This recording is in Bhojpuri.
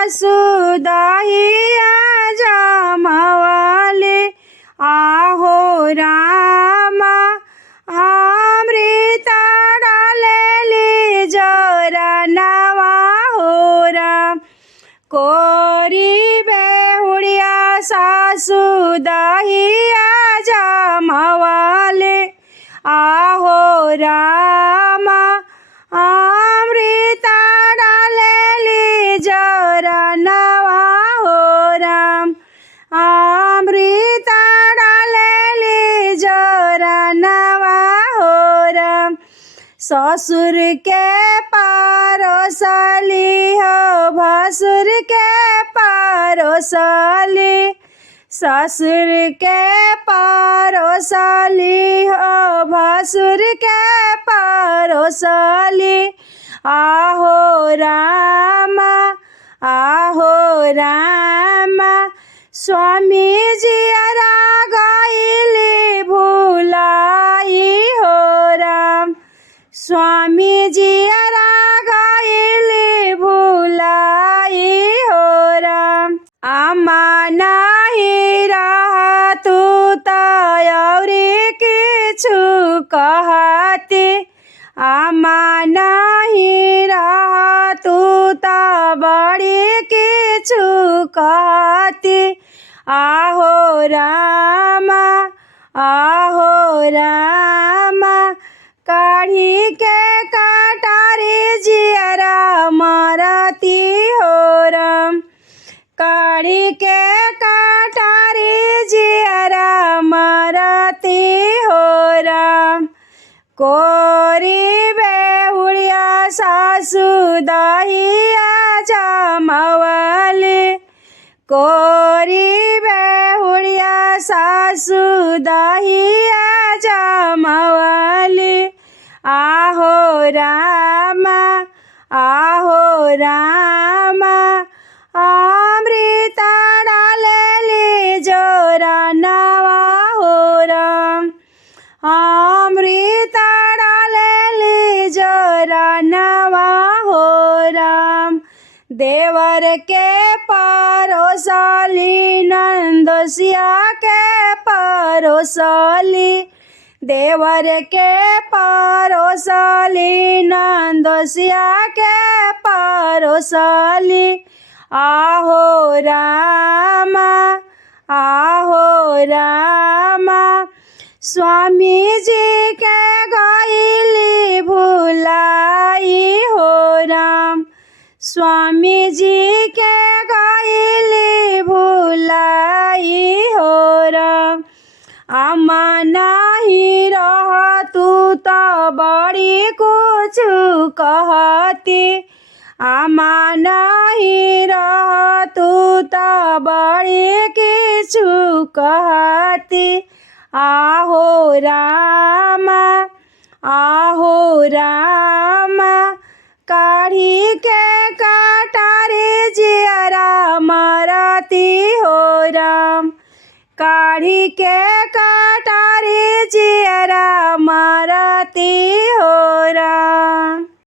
सासू दहिया जमावले आहो रामा अमृत डालेली जोरनवा हो राम कोरी बेहुड़िया सासू दहिया जमावले आहो रामा अमृत डालेली जोरनवा हो राम अमृत डालेली जोरनवा हो राम ससुर के पारोसली हो भसुर के पारोसली ससुर के पारोसली हो भसुर के पारोसली आहो रामा स्वामी जियरा गइली भुलाई हो राम स्वामी जियरा गइली भुलाई हो राम आमा नाही रहा तू तौरी किछु कहती आमा नाही रहा तू त बड़ी किछु कहती आहो रामा काढ़ी के कटारी जियरा मरती हो राम काढ़ी के कटारी जियरा मरती हो राम कोरी बेहुड़िया सासू दहिया जमावले कोरी बेहुड़िया सासू दहिया जमावले आहो रामा अमृत डालेली जोरनवा हो राम अमृत डालेली जोरनवा हो राम देवर के परोसली नंदोसिया के परोसली देवर के परोसली नंदोसिया के परोसली आहो रामा स्वामी जी के गइली भुलाई हो राम स्वामी जी के गइली भुलाई हो राम आमा नाही रह तू त बड़ी कुछ कहती आमा नाही रह तू त बड़ी किछु कहती आहो रामा